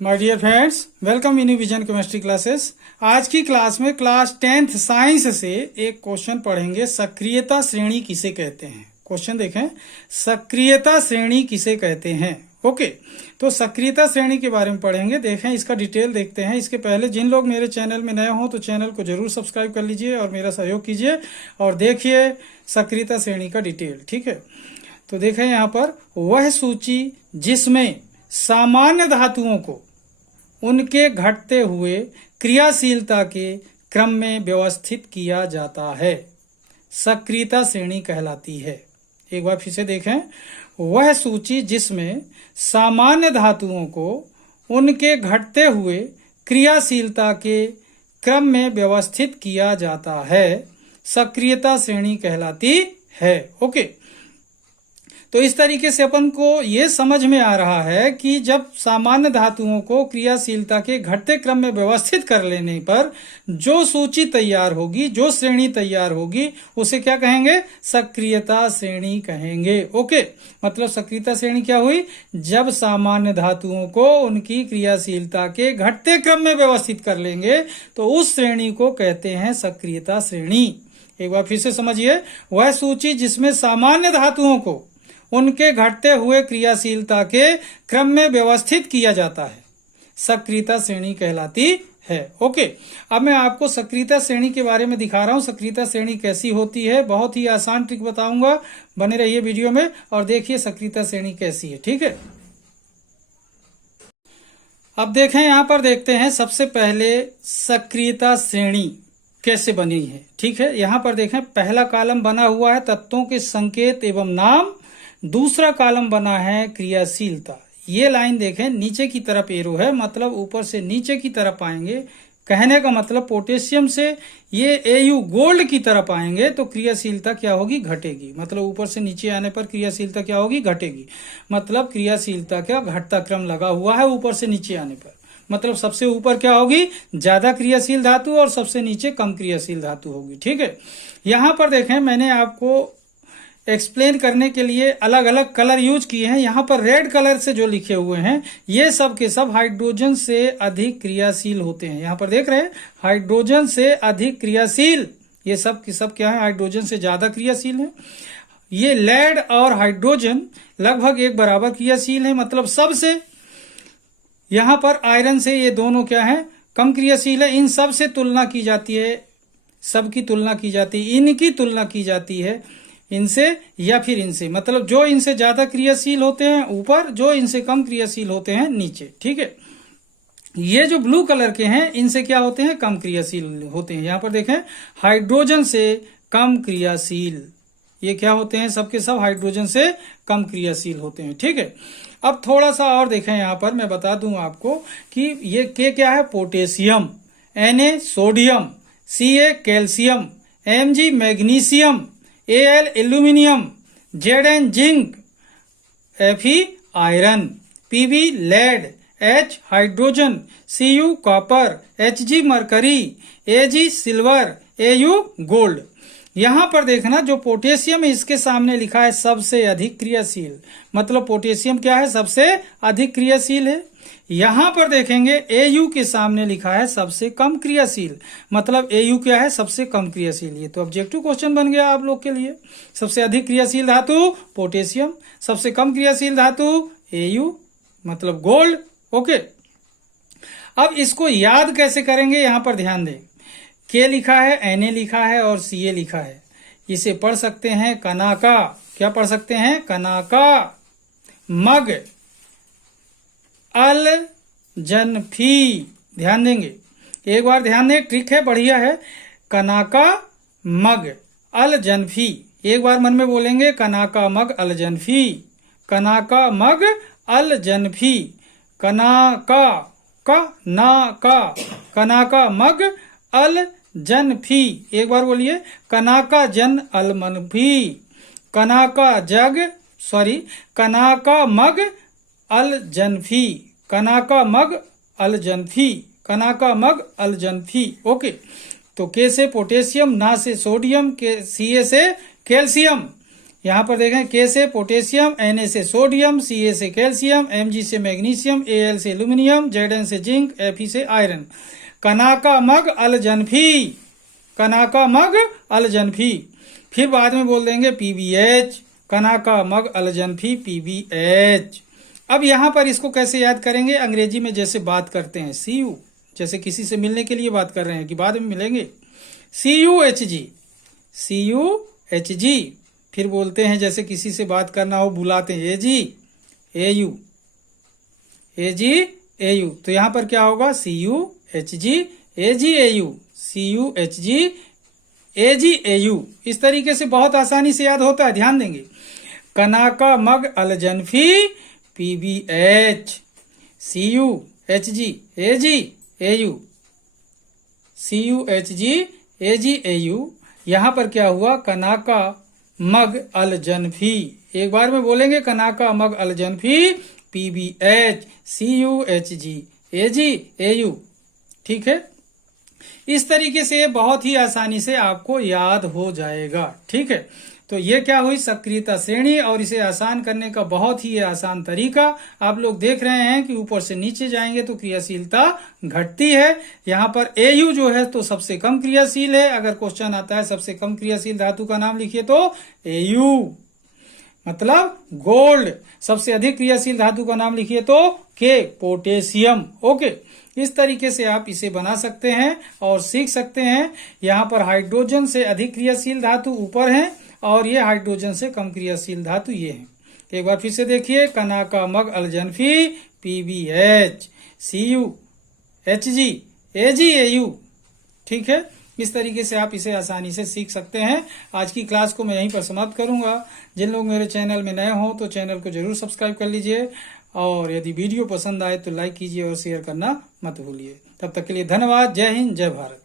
My dear friends, welcome in Vision chemistry classes. आज की class में क्लास 10th साइंस से एक क्वेश्चन पढ़ेंगे। सक्रियता श्रेणी किसे कहते हैं। क्वेश्चन देखें, सक्रियता श्रेणी किसे कहते हैं। ओके, तो सक्रियता श्रेणी के बारे में पढ़ेंगे। देखें, इसका डिटेल देखते हैं। इसके पहले जिन लोग मेरे चैनल में नए हों तो चैनल को जरूर सब्सक्राइब कर लीजिए और मेरा सहयोग कीजिए और देखिए सक्रियता श्रेणी का डिटेल। ठीक है, तो देखें यहाँ पर वह सूची जिसमें सामान्य धातुओं को उनके घटते हुए क्रियाशीलता के क्रम में व्यवस्थित किया जाता है, सक्रियता श्रेणी कहलाती है। एक बार फिर से देखें, वह सूची जिसमें सामान्य धातुओं को उनके घटते हुए क्रियाशीलता के क्रम में व्यवस्थित किया जाता है, सक्रियता श्रेणी कहलाती है। ओके, तो इस तरीके से अपन को ये समझ में आ रहा है कि जब सामान्य धातुओं को क्रियाशीलता के घटते क्रम में व्यवस्थित कर लेने पर जो सूची तैयार होगी, जो श्रेणी तैयार होगी, उसे क्या कहेंगे? सक्रियता श्रेणी कहेंगे। ओके, मतलब सक्रियता श्रेणी क्या हुई? जब सामान्य धातुओं को उनकी क्रियाशीलता के घटते क्रम में व्यवस्थित कर लेंगे तो उस श्रेणी को कहते हैं सक्रियता श्रेणी। एक बार फिर से समझिए, वह सूची जिसमें सामान्य धातुओं को उनके घटते हुए क्रियाशीलता के क्रम में व्यवस्थित किया जाता है, सक्रियता श्रेणी कहलाती है। ओके, अब मैं आपको सक्रियता श्रेणी के बारे में दिखा रहा हूं। सक्रियता श्रेणी कैसी होती है, बहुत ही आसान ट्रिक बताऊंगा। बने रहिए वीडियो में और देखिए सक्रियता श्रेणी कैसी है। ठीक है, अब देखें, यहां पर देखते हैं सबसे पहले सक्रियता श्रेणी कैसे बनी है। ठीक है, यहां पर देखें, पहला कॉलम बना हुआ है तत्वों के संकेत एवं नाम, दूसरा कॉलम बना है क्रियाशीलता। ये लाइन देखें, नीचे की तरफ एरो है, मतलब ऊपर से नीचे की तरफ आएंगे। कहने का मतलब पोटेशियम से ये Au गोल्ड की तरफ आएंगे तो क्रियाशीलता क्या होगी? घटेगी। मतलब ऊपर से नीचे आने पर क्रियाशीलता क्या होगी? घटेगी। मतलब क्रियाशीलता का घटता क्रम लगा हुआ है ऊपर से नीचे आने पर। मतलब सबसे ऊपर क्या होगी? ज्यादा क्रियाशील धातु और सबसे नीचे कम क्रियाशील धातु होगी। ठीक है, यहां पर देखें, मैंने आपको एक्सप्लेन करने के लिए अलग अलग कलर यूज किए हैं। यहाँ पर रेड कलर से जो लिखे हुए हैं ये सब के सब हाइड्रोजन से अधिक क्रियाशील होते हैं। यहाँ पर देख रहे हैं, हाइड्रोजन से अधिक क्रियाशील, ये सब के सब क्या है? हाइड्रोजन से ज्यादा क्रियाशील है। ये लेड और हाइड्रोजन लगभग एक बराबर क्रियाशील है। मतलब सबसे, यहाँ पर आयरन से ये दोनों क्या है? कम क्रियाशील है। इन सब से तुलना की जाती है, सबकी तुलना की जाती है, इनकी तुलना की जाती है इनसे या फिर इनसे। मतलब जो इनसे ज्यादा क्रियाशील होते हैं ऊपर, जो इनसे कम क्रियाशील होते हैं नीचे। ठीक है, ये जो ब्लू कलर के हैं इनसे क्या होते हैं? कम क्रियाशील होते हैं। यहां पर देखें, हाइड्रोजन से कम क्रियाशील, ये क्या होते हैं? सबके सब हाइड्रोजन से कम क्रियाशील होते हैं। ठीक है, अब थोड़ा सा और देखें, यहां पर मैं बता दूं आपको कि ये के क्या है? Potassium, Na sodium, Ca calcium, Mg magnesium, Al aluminium, Zn zinc, Fe iron, Pb lead, H hydrogen, Cu copper, Hg mercury, Ag silver, Au gold. यहां पर देखना, जो पोटेशियम है इसके सामने लिखा है सबसे अधिक क्रियाशील। मतलब पोटेशियम क्या है? सबसे अधिक क्रियाशील है। यहां पर देखेंगे Au के सामने लिखा है सबसे कम क्रियाशील। मतलब Au क्या है? सबसे कम क्रियाशील। ये तो ऑब्जेक्टिव क्वेश्चन बन गया आप लोग के लिए। सबसे अधिक क्रियाशील धातु पोटेशियम, सबसे कम क्रियाशील धातु Au, मतलब गोल्ड। ओके, अब इसको याद कैसे करेंगे? यहां पर ध्यान दें, K लिखा है, Na लिखा है और Ca लिखा है। इसे पढ़ सकते हैं कनाका। क्या पढ़ सकते हैं? कनाका, मग, अल जनफी। ध्यान देंगे, एक बार ध्यान दें, ट्रिक है, बढ़िया है। कनाका, मग, अल जनफी। एक बार मन में बोलेंगे, कनाका मग अल जनफी, कनाका मग अल जनफी, कनाका का ना का, कनाका मग अल जनफी। एक बार बोलिए, कनाका जन अल मनफी, कनाका कनाका मग अल जनफी, कनाका मग अल जनफी, कनाका मग अल जनफी। ओके, तो के से पोटेशियम, ना से सोडियम, के Ca से कैल्शियम, यहाँ पर देखें के से पोटेशियम, Na से सोडियम, Ca से कैल्शियम, Mg से मैग्नीशियम, Al से एल्यूमिनियम, Zn से जिंक, Fe से आयरन। कनाका मग अलजनफी, कनाका मग अलजनफी। फिर बाद में बोल देंगे PbH, कनाका मग अलजनफी PbH। अब यहाँ पर इसको कैसे याद करेंगे, अंग्रेजी में जैसे बात करते हैं Cu, जैसे किसी से मिलने के लिए बात कर रहे हैं कि बाद में मिलेंगे, CuHg, CuHg। फिर बोलते हैं जैसे किसी से बात करना हो, बुलाते हैं Ag, Au, Ag, Au। तो यहाँ पर क्या होगा, CuHg, Ag, Au, CuHg, Ag, Au। इस तरीके से बहुत आसानी से याद होता है, ध्यान देंगे। कनाका मग अलजनफी PbH, CuHg, Ag, Au, CuHg, Ag, Au। यहाँ पर क्या हुआ, कनाका मग अलजनफी। एक बार में बोलेंगे, कनाका मग अलजनफी PbH, CuHg, Ag, Au। ठीक है, इस तरीके से बहुत ही आसानी से आपको याद हो जाएगा। ठीक है, तो ये क्या हुई, सक्रियता श्रेणी, और इसे आसान करने का बहुत ही आसान तरीका। आप लोग देख रहे हैं कि ऊपर से नीचे जाएंगे तो क्रियाशीलता घटती है। यहाँ पर Au जो है तो सबसे कम क्रियाशील है। अगर क्वेश्चन आता है सबसे कम क्रियाशील धातु का नाम लिखिए तो Au, मतलब गोल्ड। सबसे अधिक क्रियाशील धातु का नाम लिखिए तो K, पोटेशियम। ओके, इस तरीके से आप इसे बना सकते हैं और सीख सकते हैं। यहाँ पर हाइड्रोजन से अधिक क्रियाशील धातु ऊपर है और ये हाइड्रोजन से कम क्रियाशील धातु ये है। एक बार फिर से देखिए, कनाका मग अलजनफी PbH, CuHg, Ag, Au। ठीक है, इस तरीके से आप इसे आसानी से सीख सकते हैं। आज की क्लास को मैं यहीं पर समाप्त करूंगा। जिन लोग मेरे चैनल में नए हों तो चैनल को जरूर सब्सक्राइब कर लीजिए, और यदि वीडियो पसंद आए तो लाइक कीजिए और शेयर करना मत भूलिए। तब तक के लिए धन्यवाद। जय हिंद, जय भारत।